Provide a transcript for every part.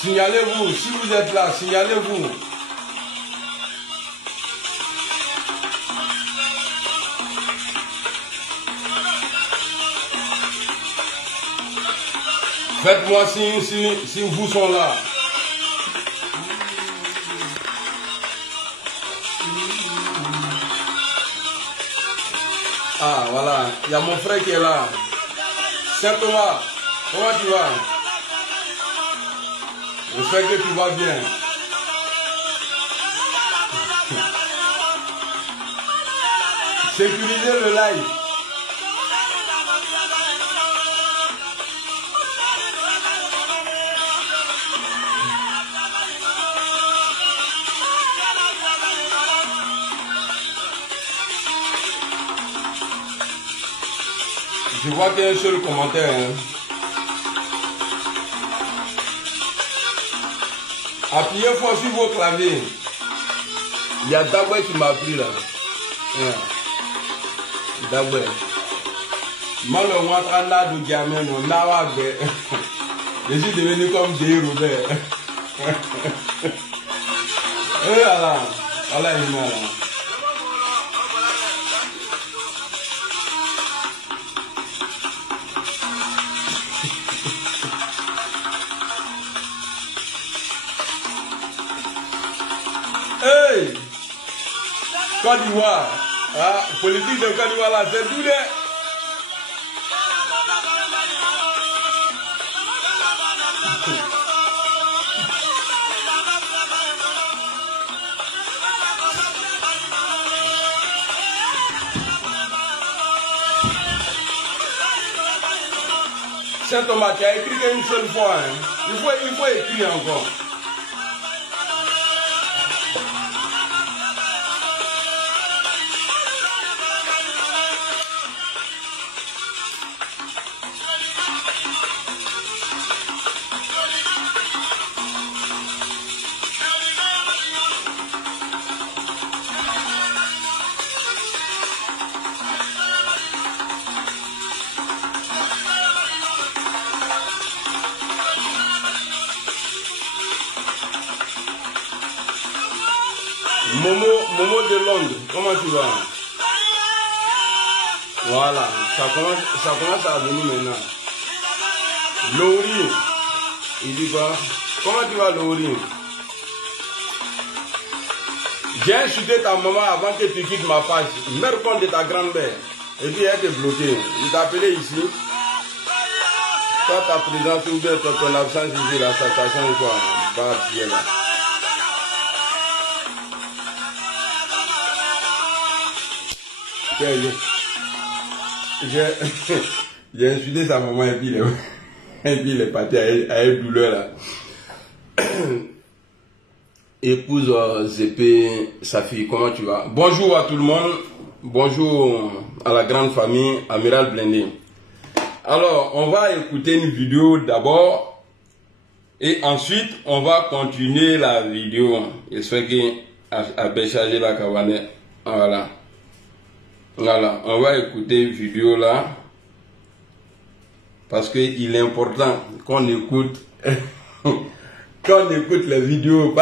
Signalez-vous, si vous êtes là, signalez-vous. Faites-moi signe si vous sont là. Ah, voilà, il y a mon frère qui est là. Saint Thomas, comment tu vas? J'espère que tu vas bien. Sécurisez le live. Je vois qu'il y a un seul commentaire. Hein. Appuyez fort sur vos claviers. Il y a Daboué qui m'a appris là. Yeah. Daboué. Malo Watrana du Gamen, Nawabe. Je suis devenu comme des Robert. Et là, voilà, il m'a là. Hey! Côte d'Ivoire. Ah, politique de Côte d'Ivoire là, c'est tout de. Saint Thomas, tu as écrit qu'une seule fois. Hein. Il faut écrire encore. Momo de Londres, comment tu vas? Voilà, ça commence à venir maintenant. Laurie, il dit quoi? Comment tu vas, Laurie? J'ai insulté ta maman avant que tu quittes ma page. Mère compte de ta grand-mère. Et puis elle est bloquée. Il t'a appelé ici. Toi, ta présence ou bien ton absence ici, la sensation ou quoi? Bah, tu es là. J'ai insulté sa maman et puis il est parti à une douleur là. Épouse Zépé, sa fille, comment tu vas? Bonjour à tout le monde. Bonjour à la grande famille Amiral Blindé. Alors, on va écouter une vidéo d'abord et ensuite on va continuer la vidéo. J'espère qu'il a bien chargé la cabane. Voilà. Voilà, on va écouter une vidéo là parce qu'il est important qu'on écoute les vidéos.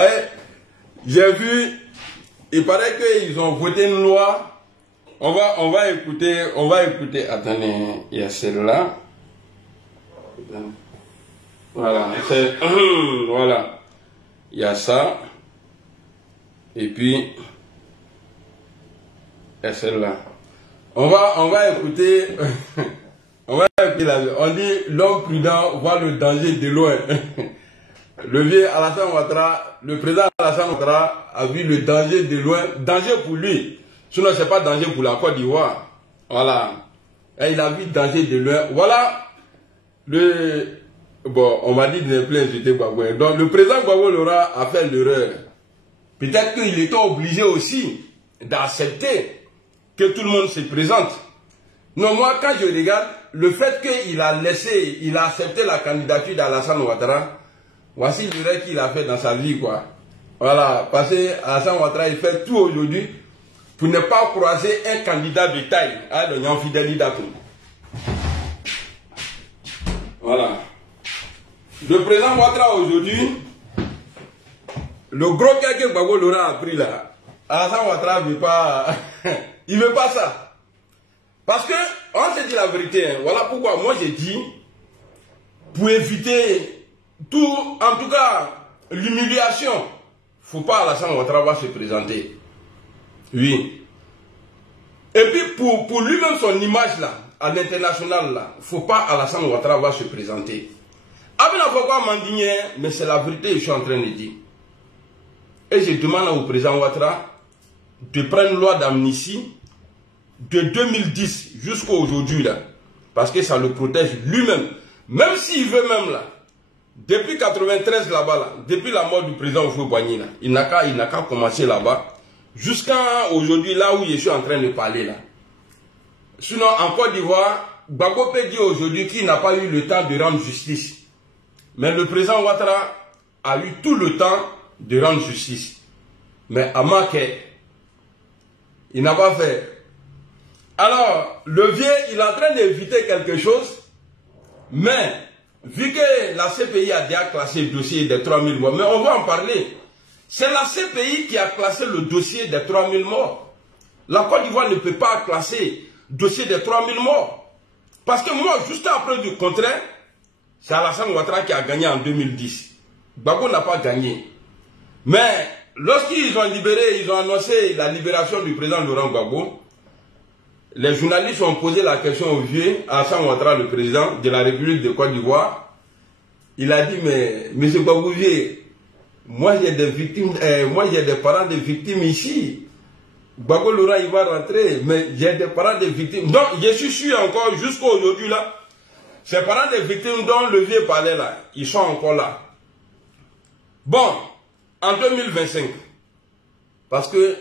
J'ai vu, il paraît qu'ils ont voté une loi. On va écouter. Attendez, il y a celle-là. Voilà, voilà, il y a ça. Et puis il y a celle-là. On va écouter, on dit l'homme prudent voit le danger de loin. le vieux Alassane Ouattara, le président Alassane Ouattara a vu le danger de loin, danger pour lui. Sinon, c'est pas danger pour la Côte d'Ivoire. Voilà. Et il a vu danger de loin. Voilà. Bon, on m'a dit de ne plus insulter Gbagbo. Donc, le président Gbagbo Laurent a fait l'erreur. Peut-être qu'il était obligé aussi d'accepter que tout le monde se présente. Non, moi, quand je regarde, le fait qu'il a accepté la candidature d'Alassane Ouattara, voici l'erreur qu'il a fait dans sa vie, quoi. Voilà, parce que Alassane Ouattara, il fait tout aujourd'hui pour ne pas croiser un candidat de taille, hein, le Nyanfideli. Voilà. Le président Ouattara aujourd'hui, le gros cas que Gbagbo Laurent a pris là, Alassane Ouattara ne veut pas, il ne veut pas ça. Parce que, on s'est dit la vérité, hein. Voilà pourquoi moi j'ai dit, pour éviter tout, en tout cas, l'humiliation, il ne faut pas Alassane Ouattara se présenter. Oui. Et puis pour lui-même son image là, à l'international là, il ne faut pas Alassane Ouattara se présenter. Avec la fois m'indigner, mais c'est la vérité que je suis en train de dire. Et je demande au président Ouattara de prendre une loi d'amnistie de 2010 jusqu'à aujourd'hui là, parce que ça le protège lui-même. Même s'il veut même là, depuis 93 là-bas là, depuis la mort du président Houphouët-Boigny là, il n'a qu'à commencer là-bas, jusqu'à aujourd'hui là où je suis en train de parler là. Sinon en Côte d'Ivoire, Gbagbo peut dire aujourd'hui qu'il n'a pas eu le temps de rendre justice. Mais le président Ouattara a eu tout le temps de rendre justice. Mais à Maké, il n'a pas fait. Alors, le vieux, il est en train d'éviter quelque chose, mais vu que la CPI a déjà classé le dossier des 3000 morts, mais on va en parler. C'est la CPI qui a classé le dossier des 3000 morts. La Côte d'Ivoire ne peut pas classer le dossier des 3000 morts. Parce que moi, juste après du contraire, c'est Alassane Ouattara qui a gagné en 2010. Gbagbo n'a pas gagné. Mais lorsqu'ils ont libéré, ils ont annoncé la libération du président Laurent Gbagbo, les journalistes ont posé la question au vieux Alassane Ouattara, le président de la République de Côte d'Ivoire. Il a dit, mais M. Gbagbo, moi j'ai des victimes, moi j'ai des parents de victimes ici. Gbagbo Laurent, il va rentrer, mais j'ai des parents de victimes. Donc je suis sûr encore jusqu'à aujourd'hui là, ces parents de victimes dont le vieux parlait là, ils sont encore là. Bon, en 2025, parce que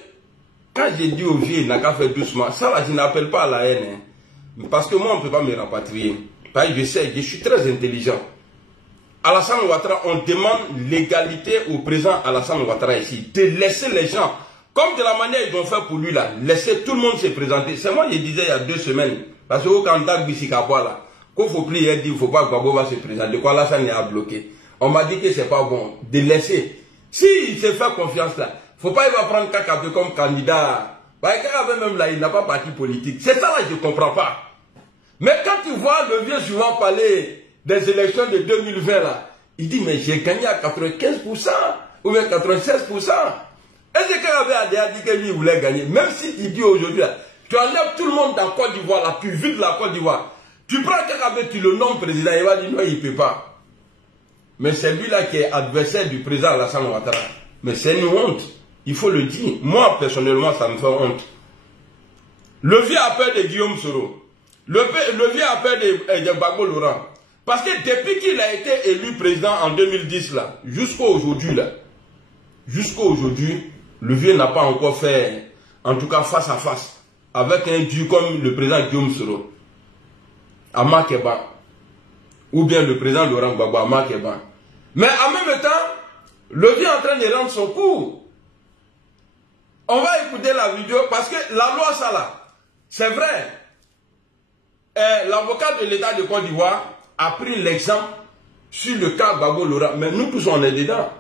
quand j'ai dit au vieux, il n'a qu'à faire doucement, ça là, je n'appelle pas à la haine. Hein. Parce que moi, on ne peut pas me rapatrier. Parce que je sais, je suis très intelligent. Alassane Ouattara, on demande l'égalité au président Alassane Ouattara ici. De laisser les gens, comme de la manière ils ont fait pour lui là, laisser tout le monde se présenter. C'est moi qui disais il y a 2 semaines, parce que au Kandak Bissikapwa là, qu'il faut plus dire, il ne faut pas que Gbagbo va se présenter. Quoi, Alassane a bloqué. On m'a dit que c'est pas bon de laisser. S'il se fait confiance là, faut pas il va prendre Kakabe comme candidat. Bah, Kakabe même là, il n'a pas parti politique. C'est ça là, je ne comprends pas. Mais quand tu vois le vieux souvent parler des élections de 2020 là, il dit mais j'ai gagné à 95% ou bien 96%. Et c'est Kakabe a déjà dit que lui il voulait gagner. Même s'il dit aujourd'hui là, tu enlèves tout le monde dans Côte d'Ivoire là, tu vides la Côte d'Ivoire. Tu prends Kakabe, tu le nommes président, il va dire non, il ne peut pas. Mais c'est lui là qui est adversaire du président Alassane Ouattara. Mais c'est une honte. Il faut le dire. Moi, personnellement, ça me fait honte. Le vieux a peur de Guillaume Soro. Le vieux a peur de Gbagbo Laurent. Parce que depuis qu'il a été élu président en 2010, là, jusqu'à aujourd'hui, le vieux n'a pas encore fait, en tout cas face à face, avec un dieu comme le président Guillaume Soro, à Makeba, ou bien le président Laurent Gbagbo à Makeba. Mais en même temps, le vieux est en train de rendre son cours. On va écouter la vidéo parce que la loi, ça là, c'est vrai. L'avocat de l'État de Côte d'Ivoire a pris l'exemple sur le cas Gbagbo Laurent. Mais nous tous, on est dedans.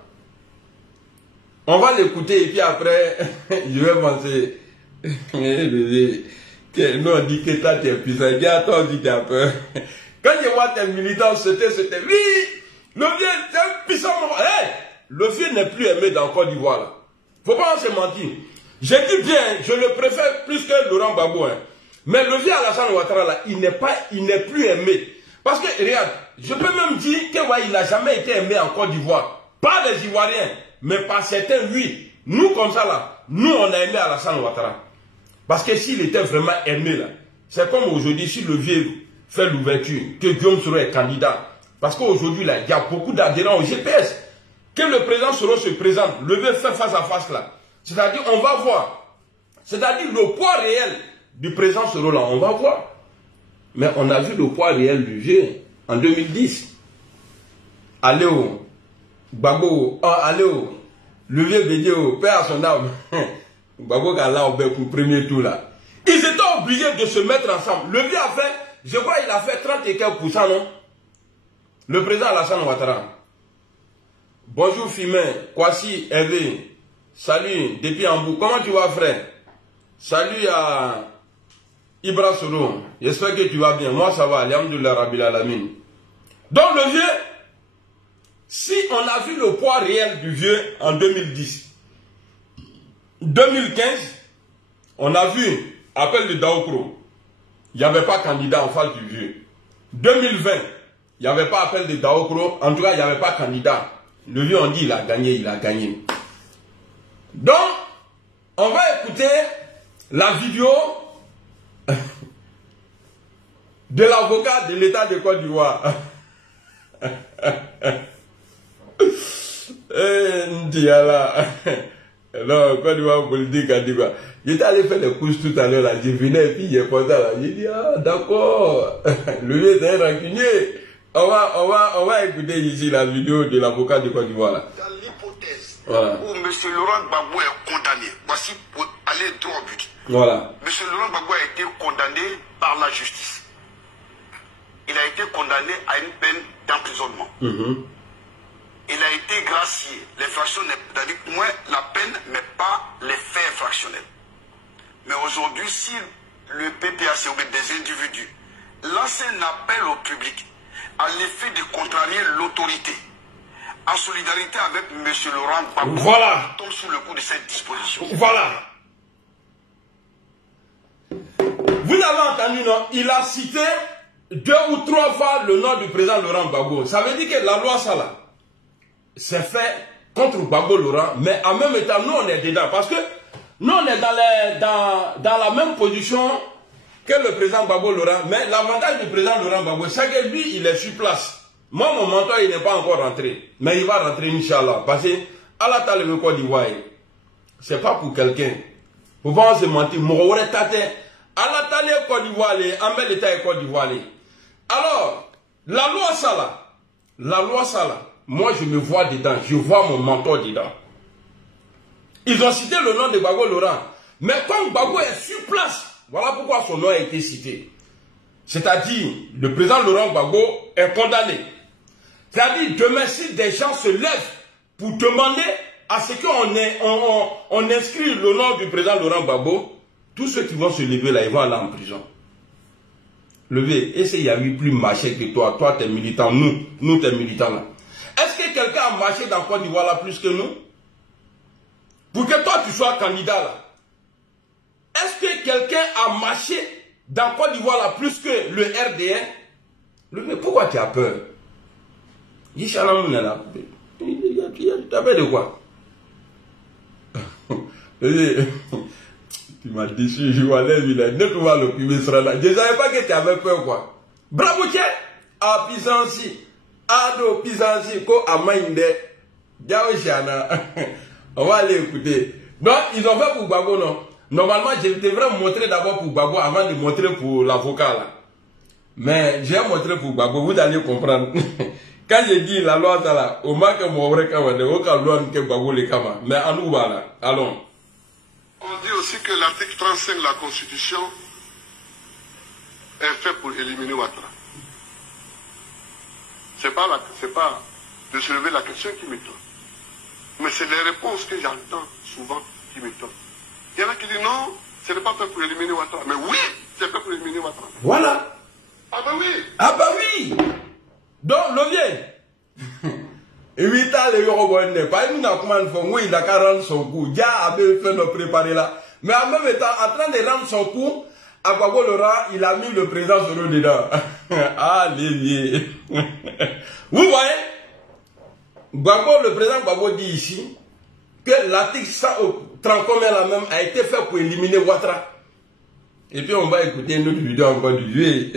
On va l'écouter et puis après, je vais penser. Non, on dit que toi, tu es puissant. Dis à toi, on dit que tu as peur. Quand je vois tes militants c'était, oui, le vieux, c'est un puissant. Hey, le vieux n'est plus aimé dans Côte d'Ivoire là. Faut pas se mentir. J'ai dit bien, je le préfère plus que Laurent Gbagbo. Hein. Mais le vieux Alassane Ouattara là, il n'est plus aimé. Parce que, regarde, je peux même dire qu'il n'a jamais été aimé en Côte d'Ivoire. Pas les Ivoiriens, mais par certains, oui. Nous, comme ça, là, nous, on a aimé Alassane Ouattara. Parce que s'il était vraiment aimé, là, c'est comme aujourd'hui, si le vieux fait l'ouverture, que Guillaume Soro est candidat. Parce qu'aujourd'hui, là, il y a beaucoup d'adhérents au GPS. Que le président Soro se présente, le vieux fait face à face, là. C'est-à-dire, on va voir. C'est-à-dire, le poids réel du président Soro, là, on va voir. Mais on a vu le poids réel du vieux en 2010. Allez au Gbagbo, allez au le vieux Bédié, père à son âme. Gbagbo Gala au premier tour là. Ils étaient obligés de se mettre ensemble. Le vieux a fait, je crois il a fait 30 et quelques %, non? Le président Alassane Ouattara. Bonjour Fimin, Kwasi, Hervé. Salut, depuis Ambou. Comment tu vas frère? Salut à Ibra Soro. J'espère que tu vas bien. Moi ça va, alhamdoulilah rabbil alamin. Donc le vieux, si on a vu le poids réel du vieux en 2010, 2015, on a vu appel de Daokro. Il n'y avait pas candidat en face du vieux. 2020, il n'y avait pas appel de Daokro. En tout cas, il n'y avait pas candidat. Le vieux, on dit, il a gagné, il a gagné. Donc, on va écouter la vidéo de l'avocat de l'État de Côte d'Ivoire. Ndiala. Non, Côte d'Ivoire politique, j'étais allé faire les courses tout à l'heure, là, je venais et puis j'ai posé là, j'ai dit, ah, d'accord, le vieux est rancunier. On va écouter ici la vidéo de l'avocat de Côte d'Ivoire, là. Dans l'hypothèse voilà. où M. Laurent Gbagbo est condamné, voici pour aller droit au but. Voilà. M. Laurent Gbagbo a été condamné par la justice. Il a été condamné à une peine d'emprisonnement. Il a été gracié. L'infraction n'est pas moins la peine, mais pas les faits infractionnels. Mais aujourd'hui, si le PPAC ou des individus lance un appel au public à l'effet de contrarier l'autorité, en solidarité avec M. Laurent Gbagbo, voilà, tombe sous le coup de cette disposition. Voilà. Vous avez entendu, non? Il a cité 2 ou 3 fois le nom du président Laurent Gbagbo. Ça veut dire que la loi, ça là, c'est fait contre Gbagbo Laurent, mais en même temps, nous on est dedans. Parce que nous on est dans la même position que le président Gbagbo Laurent. Mais l'avantage du président Laurent Gbagbo, c'est que lui, il est sur place. Moi, mon mentor, il n'est pas encore rentré. Mais il va rentrer, Inch'Allah. Parce que, à la table de Côte d'Ivoire, c'est pas pour quelqu'un. Faut pas se mentir. Mon tate, à la table de Côte d'Ivoire, en bel état de Côte d'Ivoire. Alors, la loi ça là, moi je me vois dedans, je vois mon mentor dedans. Ils ont cité le nom de Gbagbo Laurent, mais comme Gbagbo est sur place, voilà pourquoi son nom a été cité. C'est-à-dire, le président Laurent Gbagbo est condamné. C'est-à-dire, demain, si des gens se lèvent pour demander à ce qu'on inscrit le nom du président Laurent Gbagbo, tous ceux qui vont se lever là, ils vont aller en prison. Levé, et s'il y a eu plus marché que toi, toi t'es militant, nous t'es militants là. Est-ce que quelqu'un a marché dans Côte d'Ivoire là plus que nous? Pour que toi tu sois candidat là. Est-ce que quelqu'un a marché dans Côte d'Ivoire là plus que le RDN? Levé, pourquoi tu as peur? Yishalam là. Tu as peur de quoi? Tu m'as déçu, je vois les ne pouvoir l'occuper sera là. Je ne savais pas que tu avais peur quoi. Bravo tiens, à Pisansi, Ado Pisansi, ko Amainde, Diaoshana. On va aller écouter. Donc ils ont fait pour Gbagbo non. Normalement je devrais montrer d'abord pour Gbagbo avant de montrer pour l'avocat là. Mais j'ai montré pour Gbagbo, vous allez comprendre. Quand j'ai dit la loi ça là, au moins que mon vrai kama, de aucun loi que Gbagbo les kama. Mais en nous voilà, allons. On dit aussi que l'article 35 de la Constitution est fait pour éliminer Ouattara. C'est pas de se lever la question qui m'étonne. Mais c'est les réponses que j'entends souvent qui m'étonnent. Il y en a qui disent non, ce n'est pas fait pour éliminer Ouattara. Mais oui, c'est fait pour éliminer Ouattara. Voilà. Ah ben oui. Ah ben oui. Donc, Lovier. Évita les Yorobonais. Pas une commande pour moi, il a qu'à rendre son coup. Dia avait fait nous préparer là. Mais en même temps, en train de rendre son coup, à Gbagbo Laurent, il a mis le président Soro dedans. Ah, Lévier. Vous voyez? Gbagbo, le président Gbagbo dit ici que l'article 30 là même a été fait pour éliminer Ouattara. Et puis on va écouter une autre vidéo encore du vieux.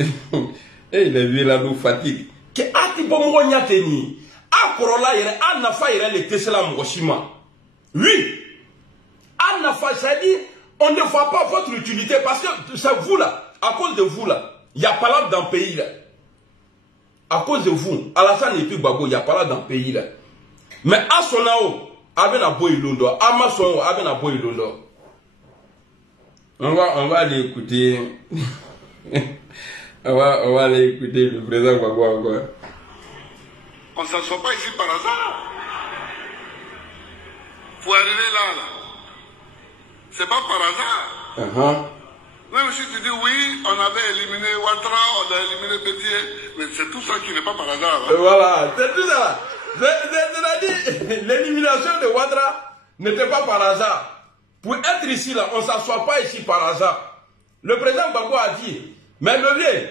Et les vieux là nous fatiguent. Que ati bongo nyateni. A korola yere, a nafa yere le Tesla Mwoshima. Oui. A nafa, ça dit, on ne voit pas votre utilité parce que c'est vous là, à cause de vous là, il n'y a pas là dans le pays là. À cause de vous, Alassane et puis Gbagbo, il n'y a pas là dans le pays là. Mais à son nao, avec la boy Londo, à ma son, avec la boy Londo. On va aller écouter. on va aller écouter le président Gbagbo encore. On ne s'assoit pas ici par hasard. Faut arriver là. C'est pas par hasard. Même si tu dis oui, on avait éliminé Ouattara, on a éliminé Bédier, mais c'est tout ça qui n'est pas par hasard. Hein? Voilà, c'est tout ça. C'est-à-dire, l'élimination de Ouattara n'était pas par hasard. Pour être ici, là, on ne s'assoit pas ici par hasard. Le président Gbagbo a dit, mais le vieux,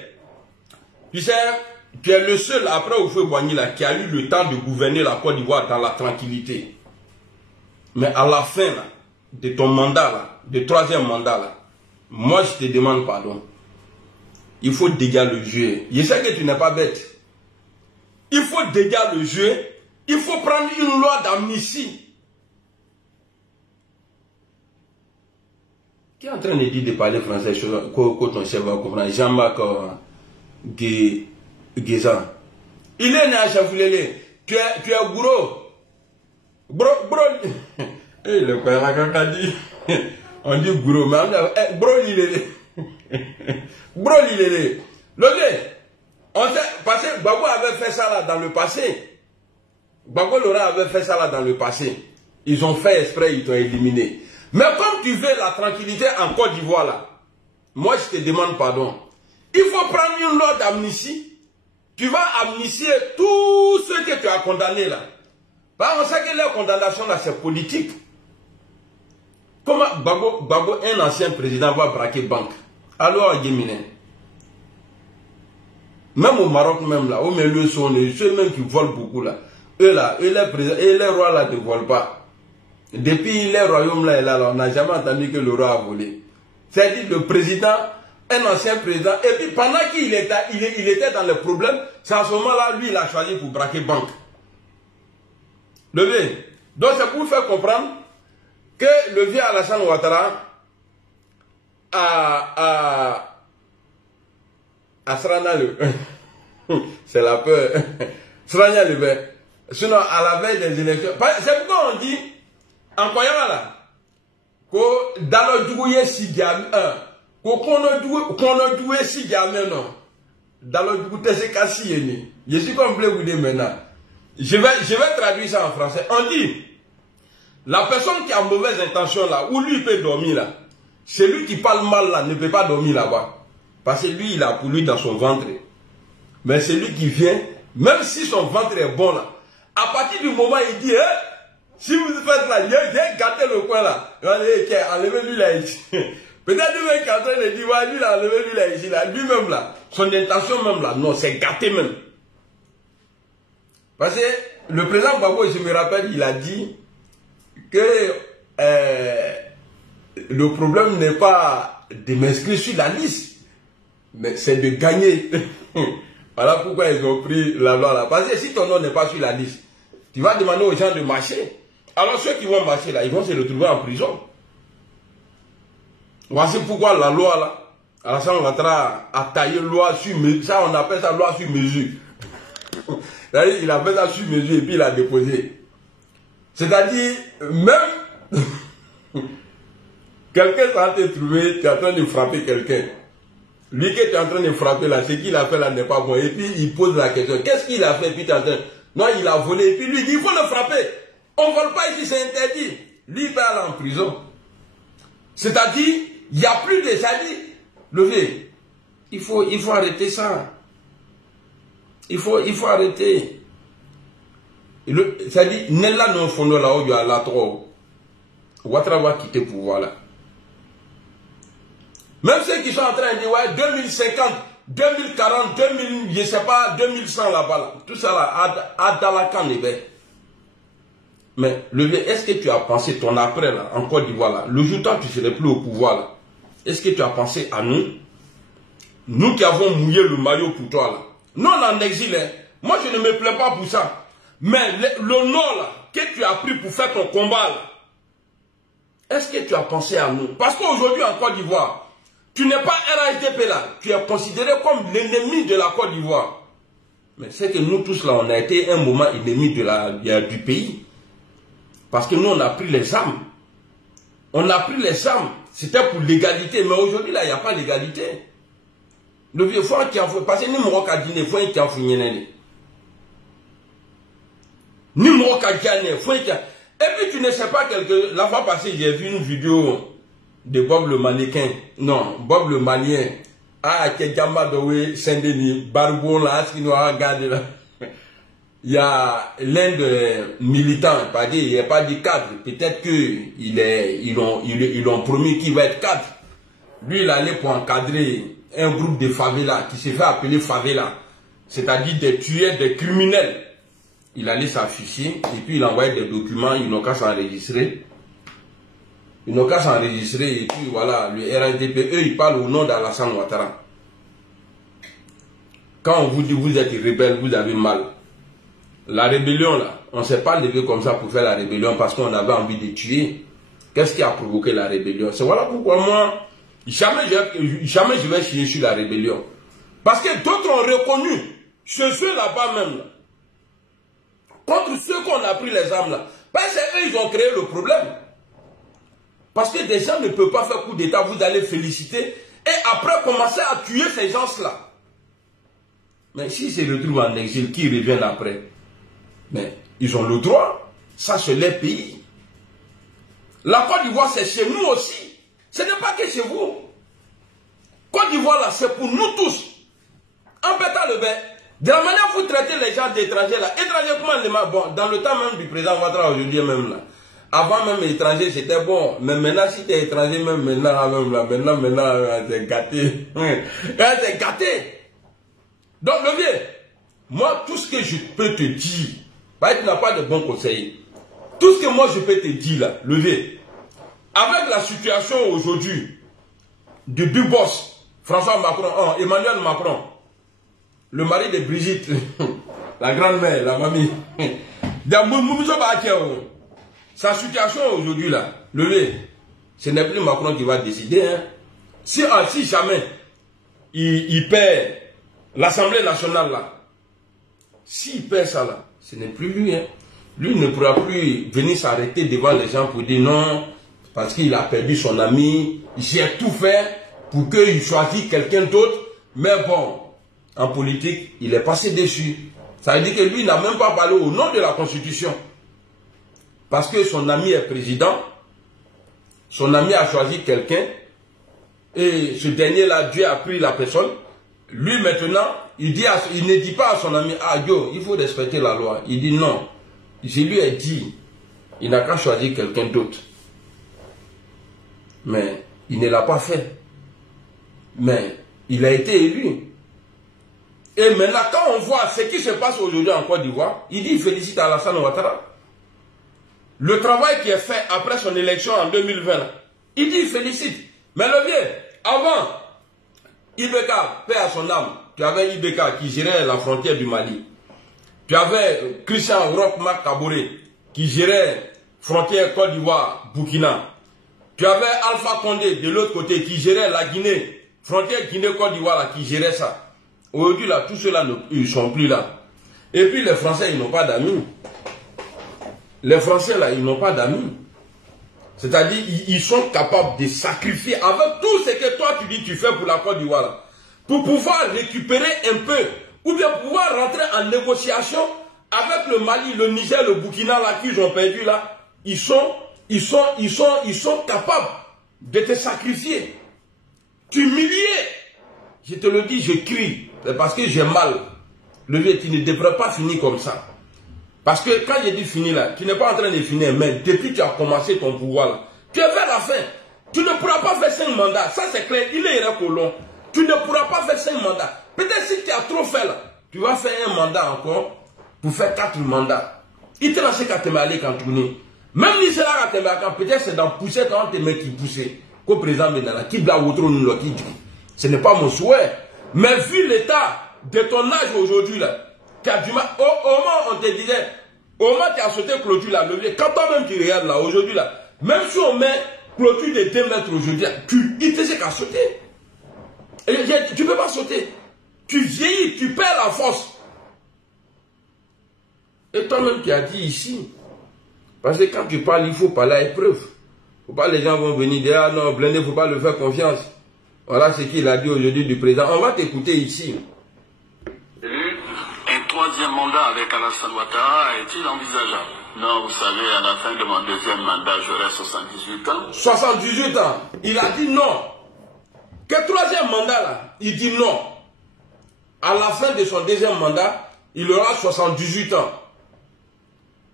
tu sais, tu es le seul, après Houphouët-Boigny, là, qui a eu le temps de gouverner la Côte d'Ivoire dans la tranquillité. Mais à la fin, là, de ton mandat, là, de troisième mandat, là, moi, je te demande pardon. Il faut dégager le jeu. Je sais que tu n'es pas bête. Il faut dégager le jeu. Il faut prendre une loi d'amnistie. Qui est en train de dire de parler français que ton chef va comprendre? Jean-Marc Guézan. Il est né à Chafoulélé. Tu es gros. Bro. Le père a dit. On dit gros, mais bro l'ilélé. Bro l'ilélé. Le gars, on sait, parce que Gbagbo avait fait ça là dans le passé. Gbagbo Laurent avait fait ça là dans le passé. Ils ont fait exprès, ils t'ont éliminé. Mais comme tu veux la tranquillité en Côte d'Ivoire là, moi je te demande pardon. Il faut prendre une loi d'amnistie. Tu vas amnistier tous ceux que tu as condamnés là. Parce qu'on sait que leur condamnation là c'est politique. Comment Gbagbo, un ancien président, va braquer banque? Alors, Guéminin. Même au Maroc, même là, au milieu, ceux même qui volent beaucoup là. Eux là, les rois là ne volent pas. Depuis les royaumes là, on n'a jamais entendu que le roi a volé. C'est-à-dire le président, un ancien président, et puis pendant qu'il était dans le problème, c'est à ce moment-là, lui, il a choisi pour braquer banque. Levé. Donc c'est pour faire comprendre que le vieux Alassane Ouattara a Srana le c'est la peur. Srana le sinon à la veille des élections. C'est pourquoi on dit en croyant là que dans le doué si gamme qu'on a doué si gamme non. Dans le doué c'est cassé. Je suis complet vous dire maintenant. Je vais traduire ça en français. On dit la personne qui a mauvaise intention là, où lui peut dormir là, celui qui parle mal là ne peut pas dormir là-bas. Parce que lui, il a pour lui dans son ventre. Mais celui qui vient, même si son ventre est bon là, à partir du moment où il dit, si vous faites là, j'ai gâté le coin là, enlevez-lui là ici. Peut-être lui qui est en train de dire, lui là, enlevez-lui là ici, là, lui-même là, son intention même là, non, c'est gâté même. Parce que le président Gbagbo, je me rappelle, il a dit que le problème n'est pas de m'inscrire sur la liste, mais c'est de gagner. Voilà pourquoi ils ont pris la loi là. Parce que si ton nom n'est pas sur la liste, tu vas demander aux gens de marcher. Alors ceux qui vont marcher là, ils vont se retrouver en prison. Voici pourquoi la loi là, Alassane Ouattara a taillé loi sur mesure. Ça on appelle ça loi sur mesure. Il a fait ça sur mesure et puis il a déposé. C'est-à-dire, même quelqu'un est en train de trouver, tu es en train de frapper quelqu'un. Lui que tu es en train de frapper là, ce qu'il a fait là n'est pas bon. Et puis il pose la question, qu'est-ce qu'il a fait? Puis tu es en train, non, il a volé. Et puis lui dit, il faut le frapper. On ne vole pas ici, c'est interdit. Lui, il va aller en prison. C'est-à-dire, il n'y a plus de, c'est-à-dire, le vieux, il faut arrêter ça. Il faut arrêter. C'est-à-dire, Nella non fondo là où il y a la trop. Ouattara va quitter le pouvoir là. Même ceux qui sont en train de dire, ouais, 2050, 2040, 2000, je sais pas, 2100 là-bas, là. Tout ça là, à Dalakan, Mais le vieux, est-ce que tu as pensé ton après là, en Côte d'Ivoire là, le jour où tu ne serais plus au pouvoir là, est-ce que tu as pensé à nous? Nous qui avons mouillé le maillot pour toi là. Non, en exil, hein. Moi je ne me plains pas pour ça. Mais le nom là, que tu as pris pour faire ton combat là, est-ce que tu as pensé à nous? Parce qu'aujourd'hui en Côte d'Ivoire, tu n'es pas RHDP là, tu es considéré comme l'ennemi de la Côte d'Ivoire. Mais c'est que nous tous là, on a été un moment ennemi du pays. Parce que nous, on a pris les armes. On a pris les armes. C'était pour l'égalité. Mais aujourd'hui, là, il n'y a pas d'égalité. Le vieux faut qui en faut. Parce que ni Moroka a dit, il faut qu'il en faut. Ni Moroka a dit, il faut qu'il en faut. Et puis, tu ne sais pas quelque. La fois passée, j'ai vu une vidéo de Bob le mannequin. Non, Bob le malien. Ah, Kedjamba Dowe, Saint-Denis, Barbon, là, ce qui nous a regardé là. Il y a l'un des militants, il n'est pas du cadre, peut-être qu'ils ont promis qu'il va être cadre. Lui, il allait pour encadrer un groupe de favelas qui se fait appeler favela, c'est-à-dire des tueurs, des criminels. Il allait s'afficher et puis il envoyait des documents, ils n'ont qu'à s'enregistrer. Ils n'ont qu'à s'enregistrer et puis voilà, le RHDP, eux, ils parlent au nom d'Alassane Ouattara. Quand on vous dit vous êtes rebelle, vous avez mal. La rébellion, là, on ne s'est pas levé comme ça pour faire la rébellion parce qu'on avait envie de tuer. Qu'est-ce qui a provoqué la rébellion? C'est voilà pourquoi moi, jamais je vais chier sur la rébellion. Parce que d'autres ont reconnu, ceux là-bas même, là, contre ceux qu'on a pris les armes là. Parce qu'eux, ils ont créé le problème. Parce que des gens ne peuvent pas faire coup d'État, vous allez féliciter et après commencer à tuer ces gens-là. Mais s'ils se retrouvent en exil, qui reviennent après? Mais ils ont le droit. Ça, c'est leur pays. La Côte d'Ivoire, c'est chez nous aussi. Ce n'est pas que chez vous. Côte d'Ivoire, là, c'est pour nous tous. En pétant le bain. De la manière que vous traitez les gens d'étrangers, là. Étrangers, comment les mains? Bon, dans le temps même du président Ouattara, aujourd'hui même, là. Avant même, étranger, c'était bon. Mais maintenant, si tu es étranger, même maintenant, même, là, maintenant, c'est gâté. C'est gâté. Donc, le vieux, moi, tout ce que je peux te dire, tu n'as pas de bons conseils. Tout ce que moi je peux te dire là, le vieux, avec la situation aujourd'hui de deux boss, François Macron, Emmanuel Macron, le mari de Brigitte, la grand-mère, la mamie, sa situation aujourd'hui là, le vieux, ce n'est plus Macron qui va décider. Hein. Si jamais il perd l'Assemblée nationale là, s'il perd ça là, ce n'est plus lui. Hein. Lui ne pourra plus venir s'arrêter devant les gens pour dire non, parce qu'il a perdu son ami. J'ai tout fait pour qu'il choisisse quelqu'un d'autre. Mais bon, en politique, il est passé dessus. Ça veut dire que lui n'a même pas parlé au nom de la Constitution. Parce que son ami est président. Son ami a choisi quelqu'un. Et ce dernier-là, Dieu a pris la personne. Lui maintenant, il ne dit pas à son ami, ah yo, il faut respecter la loi. Il dit non. Je lui ai dit, il n'a qu'à choisir quelqu'un d'autre. Mais il ne l'a pas fait. Mais il a été élu. Et maintenant, quand on voit ce qui se passe aujourd'hui en Côte d'Ivoire, il dit, il félicite Alassane Ouattara. Le travail qui est fait après son élection en 2020, il dit, il félicite. Mais le vieux, avant, Ibeka, paix à son âme, tu avais Ibeka qui gérait la frontière du Mali. Tu avais Christian Roch-Marc Kaboré qui gérait frontière Côte d'Ivoire, Burkina. Tu avais Alpha Condé de l'autre côté qui gérait la Guinée, frontière Guinée-Côte d'Ivoire qui gérait ça. Aujourd'hui, là, tous ceux-là, ils ne sont plus là. Et puis les Français, ils n'ont pas d'amis. Les Français, là, ils n'ont pas d'amis. C'est-à-dire, ils sont capables de sacrifier avec tout ce que toi, tu dis, tu fais pour la Côte d'Ivoire, là, pour pouvoir récupérer un peu, ou bien pouvoir rentrer en négociation avec le Mali, le Niger, le Burkina, là, qu'ils ont perdu, là. Ils sont capables de te sacrifier, t'humilier. Je te le dis, je crie, parce que j'ai mal. Le vieux, tu ne devrais pas finir comme ça. Parce que quand j'ai dit finir là, tu n'es pas en train de finir, mais depuis que tu as commencé ton pouvoir là, tu es vers la fin. Tu ne pourras pas faire 5 mandats, ça c'est clair, il est long. Tu ne pourras pas faire 5 mandats. Peut-être si tu as trop fait là, tu vas faire un mandat encore pour faire 4 mandats. Il te lance qu'à te aller quand tourner. Même si c'est là qu'à te mettre, peut-être c'est dans pousser quand te met qui pousser. Qu'au président Benalla, qui doit autre nous qui dit. Ce n'est pas mon souhait. Mais vu l'état de ton âge aujourd'hui là, tu as du mal. Au moment on te disait, au moment tu as sauté clôture là, levier. Quand toi-même tu regardes là, aujourd'hui là, même si on met clôture de 2 mètres aujourd'hui, il te sait qu'à sauter. Et tu ne peux pas sauter. Tu vieillis, tu perds la force. Et toi-même tu as dit ici, parce que quand tu parles, il faut parler à épreuve. Il ne faut pas les gens vont venir dire, ah non, Blindé, il ne faut pas le faire confiance. Voilà ce qu'il a dit aujourd'hui du président. On va t'écouter ici. Un troisième mandat avec Alassane Ouattara est-il envisageable? Non, vous savez, à la fin de mon deuxième mandat, j'aurai 78 ans. 78 ans. Il a dit non. Quel troisième mandat là? Il dit non. À la fin de son deuxième mandat, il aura 78 ans.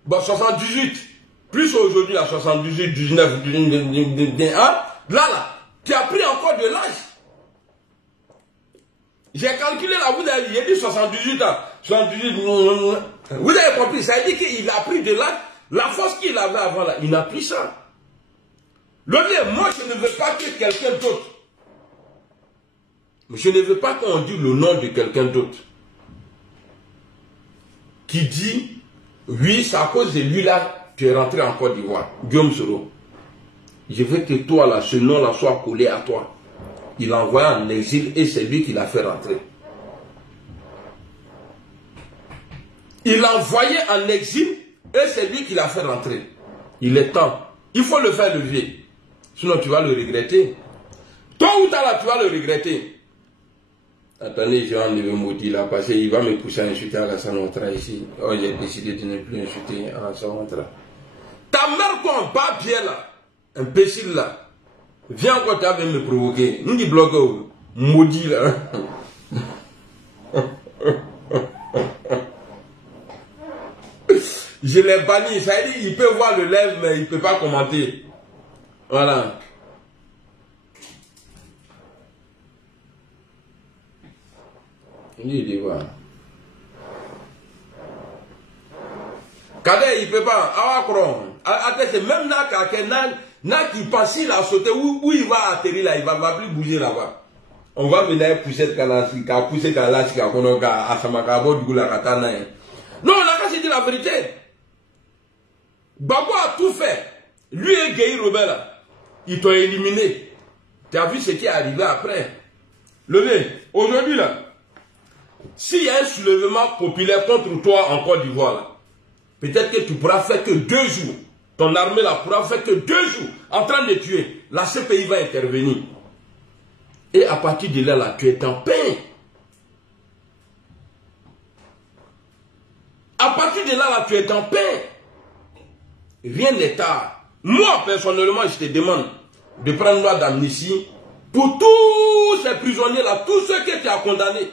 Bon, 78. Plus aujourd'hui, à 78, 19, 21. Là, tu as pris encore de l'âge. J'ai calculé là, vous avez dit 78 ans. 78, vous avez compris, ça veut dire qu'il a pris de l'âge. La force qu'il avait avant là, il n'a plus ça. Moi, je ne veux pas que quelqu'un d'autre. Je ne veux pas qu'on dise le nom de quelqu'un d'autre. Qui dit, oui, c'est à cause de lui là, tu es rentré en Côte d'Ivoire. Guillaume Soro. Je veux que toi là, ce nom là soit collé à toi. Il l'a envoyé en exil et c'est lui qui l'a fait rentrer. Il l'a envoyé en exil et c'est lui qui l'a fait rentrer. Il est temps. Il faut le faire lever. Sinon tu vas le regretter. Toi ou t'as là, tu vas le regretter. Attendez, je vais enlever Maudit là parce qu'il va me pousser à insulter à Alassane Ouattara ici. Oh, j'ai décidé de ne plus insulter à Alassane Ouattara. Ta mère qu'on bat bien là, imbécile là. Viens encore, tu vas me provoquer. Nous dit bloqué, maudit là. Je l'ai banni, ça veut dire il peut voir le live mais il ne peut pas commenter. Voilà. Il dit voilà. Kadé, il ne peut pas. Même là qui passe, il a sauté, où il va atterrir là, il ne va plus bouger là-bas. On va venir pousser le canassi, pousser Kalassi, à Samakabo, du la Katana. Non, on a qu'à se dire la vérité. Babo a tout fait. Lui et Gueye Robert là, ils t'ont éliminé. Tu as vu ce qui est arrivé après. Levé, aujourd'hui là, s'il y a un soulèvement populaire contre toi en Côte d'Ivoire là, peut-être que tu pourras faire que 2 jours. Ton armée là pourra faire que 2 jours en train de tuer. La CPI va intervenir. Et à partir de là, tu es en paix. À partir de là, tu es en paix. Rien n'est tard. Moi, personnellement, je te demande de prendre une loi d'amnistie pour tous ces prisonniers-là, tous ceux que tu as condamnés.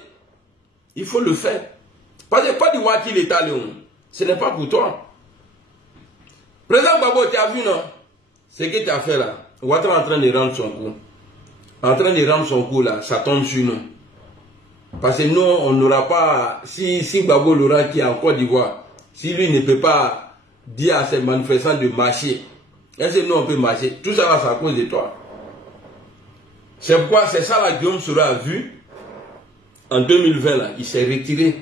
Il faut le faire. Parce que pas du Waki l'État, Léon. Ce n'est pas pour toi. Président Babo, tu as vu, non? Ce que tu as fait là. Ouattara est en train de rendre son coup. En train de rendre son coup là, ça tombe sur nous. Parce que nous, on n'aura pas. Si Babo Laurent qui est en Côte d'Ivoire, si lui ne peut pas dire à ses manifestants de marcher, est-ce que nous on peut marcher? Tout ça va, c'est à cause de toi. C'est pourquoi, c'est ça là, Guillaume Soro a vu. En 2020 là, il s'est retiré.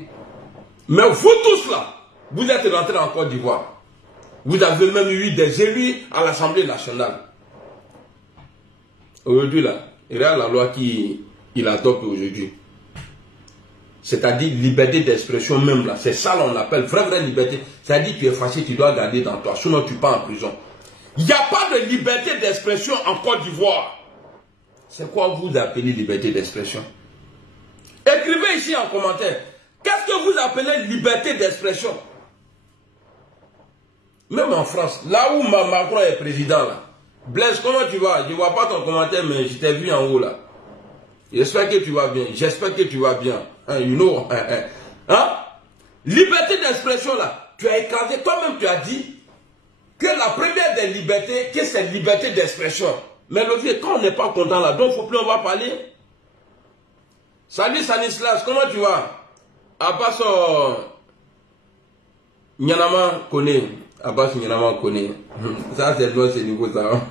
Mais vous tous là, vous êtes rentrés en Côte d'Ivoire. Vous avez même eu des élus à l'Assemblée nationale. Aujourd'hui là, il y a la loi qu'il adopte aujourd'hui. C'est-à-dire liberté d'expression même là. C'est ça qu'on appelle vraie liberté. C'est-à-dire que tu es fâché, tu dois garder dans toi. Sinon tu pars en prison. Il n'y a pas de liberté d'expression en Côte d'Ivoire. C'est quoi vous appelez liberté d'expression? Écrivez ici en commentaire. Qu'est-ce que vous appelez liberté d'expression? Même en France, là où Macron est président là. Blaise, comment tu vas? Je ne vois pas ton commentaire, mais je t'ai vu en haut là. J'espère que tu vas bien. J'espère que tu vas bien. Hein, you know, hein? Liberté d'expression là. Tu as écrasé, toi-même tu as dit que la première des libertés, que c'est liberté d'expression. Mais le vieux, quand on n'est pas content là, donc il ne faut plus on va parler. Salut Stanislas, comment tu vas? Abbas, Nyanama connaît. Abbas Nyanama connaît. Ça, c'est le niveau ça.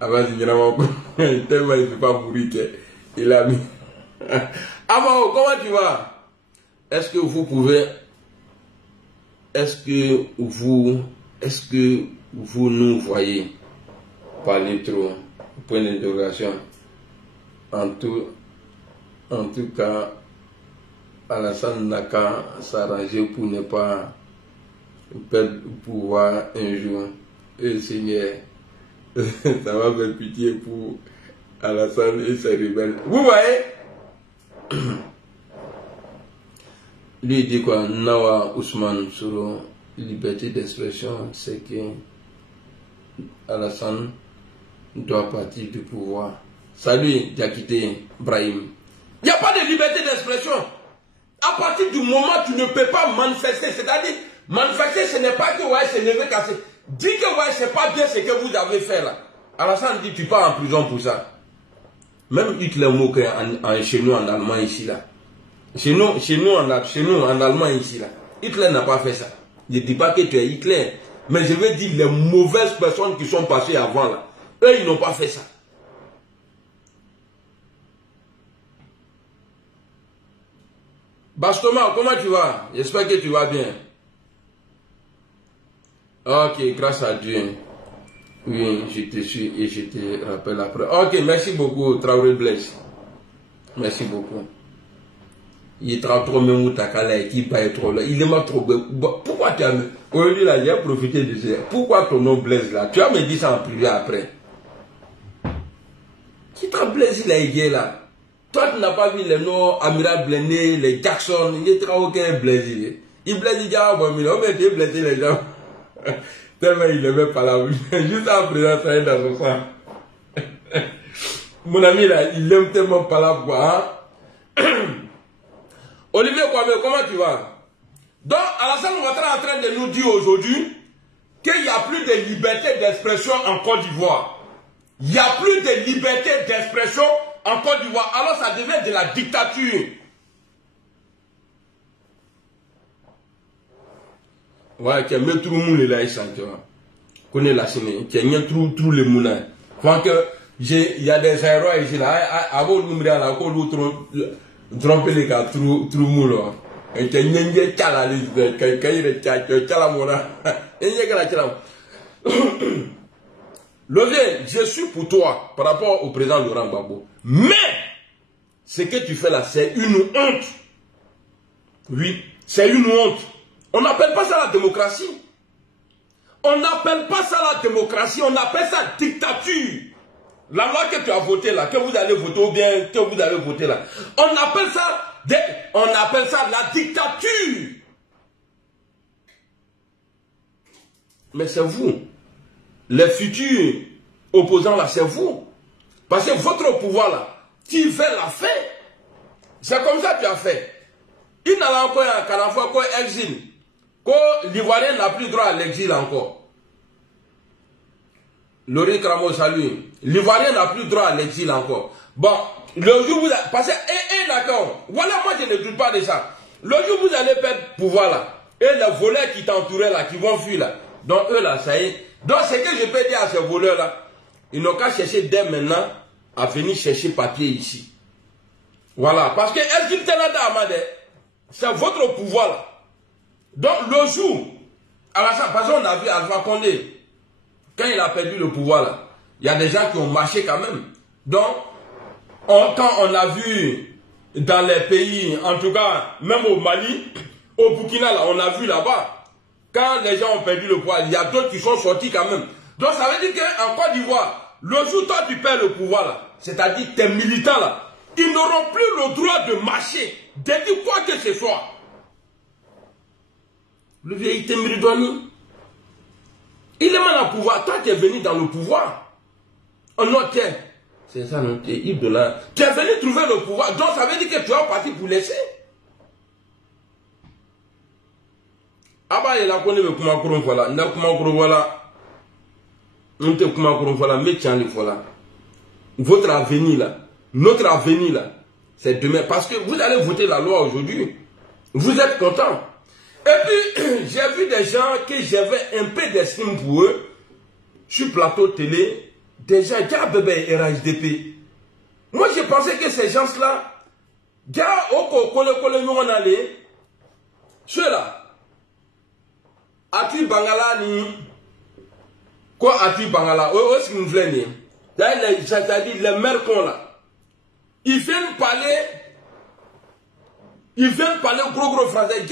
Abbas Nyanama connaît. Tellement il ne peut pas mourir. Il a mis. Amao, comment tu vas? Est-ce que vous pouvez. Est-ce que vous nous voyez parler trop? Point d'interrogation. En tout cas, Alassane n'a qu'à s'arranger pour ne pas perdre le pouvoir un jour. Et Seigneur, ça va faire pitié pour Alassane et ses rebelles. Vous voyez? Lui dit quoi? Nawa Ousmane sur liberté d'expression, c'est que Alassane doit partir du pouvoir. Salut, Diakité Brahim. Il n'y a pas de liberté d'expression. À partir du moment où tu ne peux pas manifester, c'est-à-dire, manifester, ce n'est pas que ouais, c'est levé cassé. Dis que ouais, c'est pas bien ce que vous avez fait là. Alassane dit, tu pars en prison pour ça. Même Hitler moque chez nous en Allemagne ici là. Chez nous en Allemagne ici là. Hitler n'a pas fait ça. Je ne dis pas que tu es Hitler. Mais je veux dire les mauvaises personnes qui sont passées avant là. Eux, ils n'ont pas fait ça. Bastoma, comment tu vas? J'espère que tu vas bien. Ok, grâce à Dieu. Oui, je te suis et je te rappelle après. Ok, merci beaucoup, Traoré Blaise. Merci beaucoup. Il est trop même Takala qui paye trop là. Il est mal trop. Pourquoi tu as. Aujourd'hui là, j'ai profité de ça. Pourquoi ton nom Blaise là? Tu as me dit ça en privé après. Qui t'a Blaise il a aidé là? Toi, tu n'as pas vu les noms Amiral Blendé, les Jackson, il n'est pas aucun Blaise. Il Blaise, il a bon, mais on va te blesser les gens. Tellement il ne veut pas la bouche. Juste en présent, ça est dans son sang. Mon ami là, il aime tellement pas la voix. Hein? Olivier Kwame, comment tu vas? Donc, Alassane Ouattara est en train de nous dire aujourd'hui qu'il n'y a plus de liberté d'expression en Côte d'Ivoire. Il n'y a plus de liberté d'expression en Côte d'Ivoire, alors ça devient de la dictature. Ouais, qui a mis tout le monde là, il sent, tu vois. Connais la Chine, qui a mis tout le monde là. Quand il y a des erreurs ici là, avant de nous dire là, quand nous tromper les gars, tout le monde là. Et qui a mis des chala, qui a mis des chala, mona. Et il y a des chala. Levier, je suis pour toi par rapport au président Laurent Gbagbo. Mais, ce que tu fais là, c'est une honte. Oui, c'est une honte. On n'appelle pas ça la démocratie. On n'appelle pas ça la démocratie, on appelle ça dictature. La loi que tu as votée là, que vous allez voter ou bien que vous avez voté là, on appelle ça la dictature. Mais c'est vous. Les futurs opposants là, c'est vous. Parce que votre pouvoir là, qui fait l'a fait. C'est comme ça que tu as fait. Il n'a encore un canafou, quoi exil. L'Ivoirien n'a plus droit à l'exil encore. Laurie Cramo, salut. L'Ivoirien n'a plus droit à l'exil encore. Bon, le jour où vous allez. Parce que, d'accord. Voilà, moi je ne doute pas de ça. Le jour où vous allez perdre pouvoir là, et les voleurs qui t'entouraient là, qui vont fuir là, donc eux là, ça y est. Donc ce que je peux dire à ces voleurs là, ils n'ont qu'à chercher dès maintenant à venir chercher papier ici. Voilà. Parce que c'est votre pouvoir là. Donc le jour, parce qu'on a vu Alpha Condé, quand il a perdu le pouvoir là, il y a des gens qui ont marché quand même. Donc, quand on a vu dans les pays, en tout cas, même au Mali, au Burkina là, on a vu là-bas, quand les gens ont perdu le pouvoir, il y a d'autres qui sont sortis quand même. Donc ça veut dire qu'en Côte d'Ivoire, le jour où toi tu perds le pouvoir là, c'est-à-dire tes militants là, ils n'auront plus le droit de marcher, de dire quoi que ce soit. Le vieil Temiridouani, il est mal au pouvoir. Toi, tu es venu dans le pouvoir. Oh non, tiens. C'est ça, non, tu es Yves de là. Tu es venu trouver le pouvoir. Donc, ça veut dire que tu es parti pour laisser. Ah bah, il a connu le Kumakuru, voilà. Il a Kumakuru, voilà. On te Kumakuru, voilà. Mais tiens, voilà. Votre avenir, là. Notre avenir, là. C'est demain. Parce que vous allez voter la loi aujourd'hui. Vous êtes content. Et puis, j'ai vu des gens que j'avais un peu d'estime pour eux, sur plateau télé, déjà, il y a bébé RHDP. Moi, je pensais que ces gens-là, il y a ceux-là, Ati Bangala ni, quoi Ati Bangala, est-ce qu'ils me veulent? C'est-à-dire les maires qu'on a. Ils viennent parler gros français.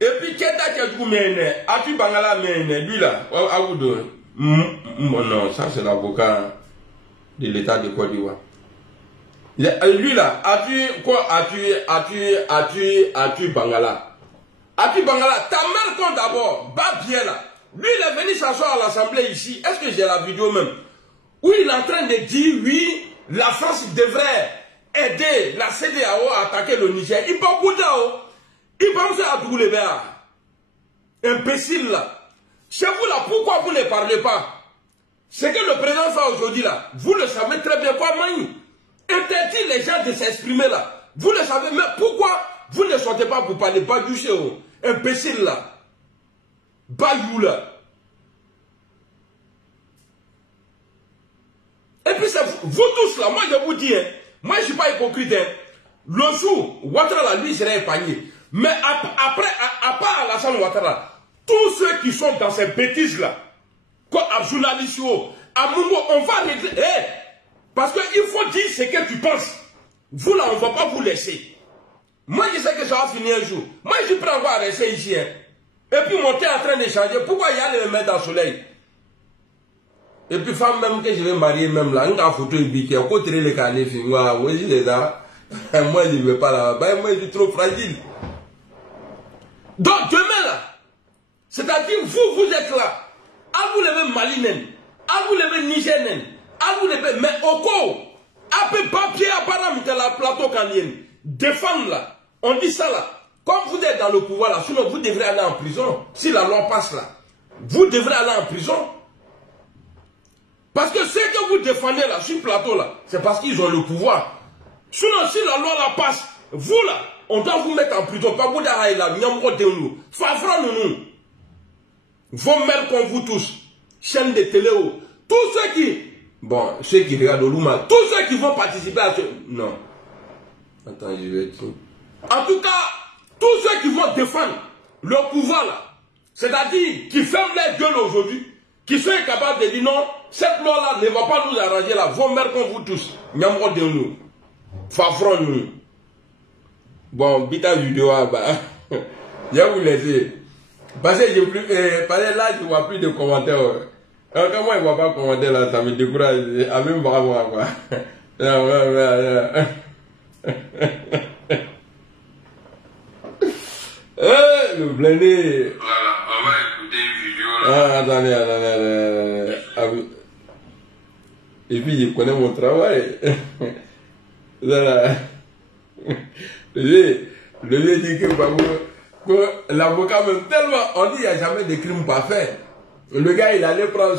Et puis, Keta Ketoumene, Ati Bangala Mene, lui là, non, ça c'est l'avocat de l'État de Côte d'Ivoire. Lui là, Ati Bangala. Ati Bangala, ta mère compte d'abord, bat bien là. Lui, il est venu s'asseoir à l'Assemblée ici. Est-ce que j'ai la vidéo même? Où il est en train de dire, oui, la France devrait aider la CEDEAO à attaquer le Niger. Il parle Boudao. Il pense à tout les verts. Imbécile là. Chez vous là, pourquoi vous ne parlez pas? Ce que le président fait aujourd'hui là, vous le savez très bien quoi, Maï. Interdit les gens de s'exprimer là. Vous le savez, mais pourquoi vous ne sortez pas pour parler? Pas du chez imbécile là. Bayou là. Et puis c'est vous tous là, moi je vous dis, hein, moi je ne suis pas hypocrite. Hein. Le jour, Ouattara lui serait épargné. Mais après, à part Alassane Ouattara, tous ceux qui sont dans ces bêtises là, comme à journaliste, à Mungo, on va régler. Hey, parce qu'il faut dire ce que tu penses. Vous là, on ne va pas vous laisser. Moi je sais que ça va finir un jour. Moi je prends encore à rester ici. Hein. Et puis monter en train d'échanger. Pourquoi il y a les mettre dans le soleil? Et puis femme même que je vais marier même là, une photo qui a côté les canets, moi je ne veux pas là, moi je suis trop fragile. Donc demain là, c'est-à-dire vous êtes là, à vous lever malinen, à vous lever nigénen, à vous lever, mais au quoi, à peu papier à param de la plateau canadienne, défendre là, on dit ça là. Comme vous êtes dans le pouvoir là, sinon vous devrez aller en prison. Si la loi passe là, vous devrez aller en prison. Parce que ce que vous défendez là, sur le plateau là, c'est parce qu'ils ont le pouvoir. Sinon, si la loi la passe, vous là, on doit vous mettre en prison. Pas vous d'ailleurs là, nous. Fafra nous. Vos mères comme vous tous, chaîne de télé, tous ceux qui, bon, ceux qui regardent Oluma, tous ceux qui vont participer à ce, non. Attends, je vais dire. En tout cas, tous ceux qui vont défendre le pouvoir là, c'est-à-dire qui ferment les gueules aujourd'hui, qui sont incapables de dire non, cette loi-là ne va pas nous arranger là, vos mères comme vous tous, Nyamro de nous, Fafron nous. Bon, bita vidéo, bah, je vais vous laisser. Parce que là, je ne vois plus de commentaires. Alors, comment il ne voit pas de commentaires là, ça me décourage. Ah, même bravo, quoi. Le blindé. Voilà, on va écouter une vidéo là. Ah, attendez. Et puis, je connais mon travail. Voilà. Le vieux dit que l'avocat même tellement, on dit qu'il n'y a jamais de crime parfait. Le gars, il allait prendre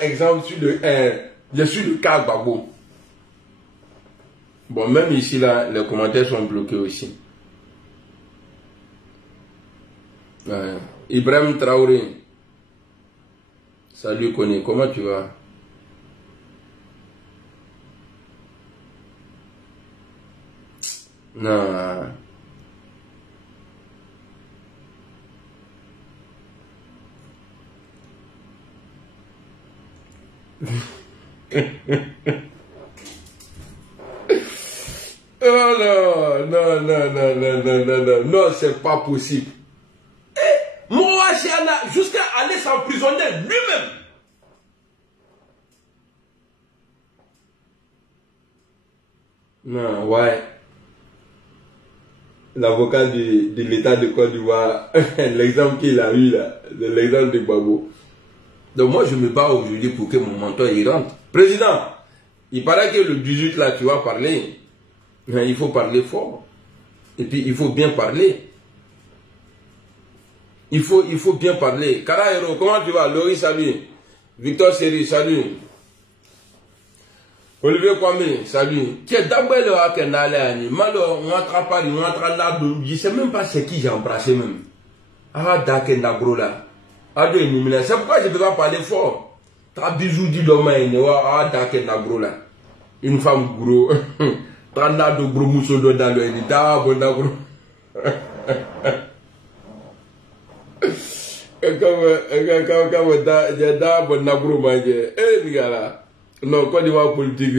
exemple sur le cas Gbagbo. Bon, même ici, là, les commentaires sont bloqués aussi. Ibrahim Traoré. Salut, Koné, comment tu vas? Non. Oh non, c'est pas possible. Moi, jusqu'à aller s'emprisonner lui-même. Non, ouais. L'avocat de l'État de Côte d'Ivoire, l'exemple qu'il a eu là, l'exemple de Gbagbo. Donc moi, je me bats aujourd'hui pour que mon mentor y rentre. Président, il paraît que le 18 là, tu vas parler. Mais il faut parler fort. Et puis, il faut bien parler. Il faut bien parler. Karaero, comment tu vas? Laurie, salut. Victor Seri, salut. Olivier Kwame, salut. Tiens, d'abord le Hakenale, malo, on rentre pas, on rentre là, je sais même pas c'est qui j'ai embrassé même. Ah, Dakenda gros là. Ah, c'est pourquoi je ne peux pas parler fort. T'as bisous du domaine, ah, Dakenda gros là. Une femme gros. T'as de gros mousseau dans le lit, t'as bon gros. Non, quand il va politique,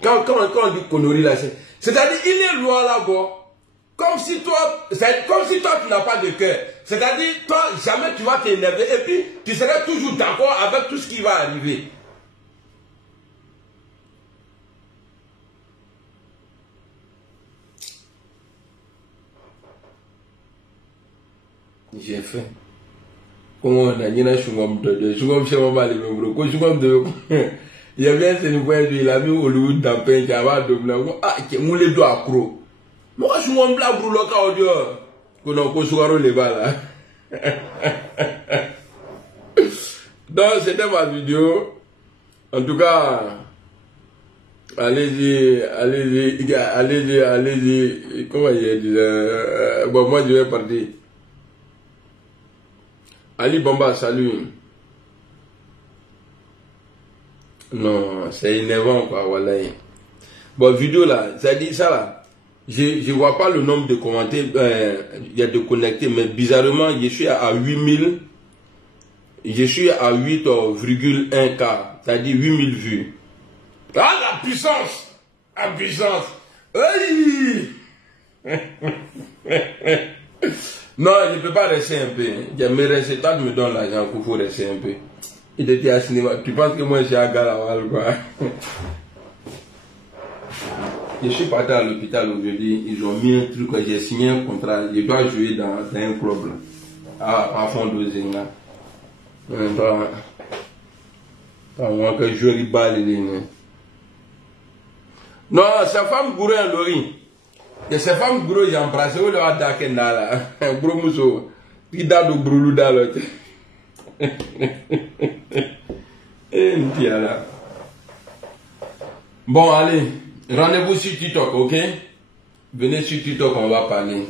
quand on dit conneries là, c'est-à-dire il est loin là-bas, comme si toi tu n'as pas de cœur. C'est-à-dire, toi, jamais tu vas t'énerver et puis tu serais toujours d'accord avec tout ce qui va arriver. J'ai fait. Comment on a dit là, je il y avait un sénégalais, il a mis Hollywood dans le pain, il y avait un dommage. Ah, qui m'a les doigts accro. Moi, je suis un blanc pour le cas audio. Qu'on a construit les balles là. Donc, c'était ma vidéo. En tout cas, allez-y. Comment il dit? Bon, moi, je vais partir. Ali Bamba, salut. Non, c'est énervant quoi, voilà. Bon, vidéo là, ça dit ça là. Je vois pas le nombre de commentaires, il y a de connectés, mais bizarrement, je suis à 8000. Je suis à 8,1K, c'est-à-dire 8000 vues. Ah, la puissance! La puissance! Hey! Non, je ne peux pas rester un peu. Mes résultats me donnent l'argent qu'il faut rester un peu. Il était à cinéma. Tu penses que moi je suis à Galaval quoi? Je suis parti à l'hôpital aujourd'hui. Ils ont mis un truc. J'ai signé un contrat. Je dois jouer dans un club là. À fond de Zinga. Moi que je joue balle. Non, sa femme gourou un lori. Et sa femme gourou j'ai embrassé. Où le a dakenda là? Un gros mousseau. Qui date de brûlou dans l'autre. Bon, allez, rendez-vous sur TikTok, ok? Venez sur TikTok, on va parler.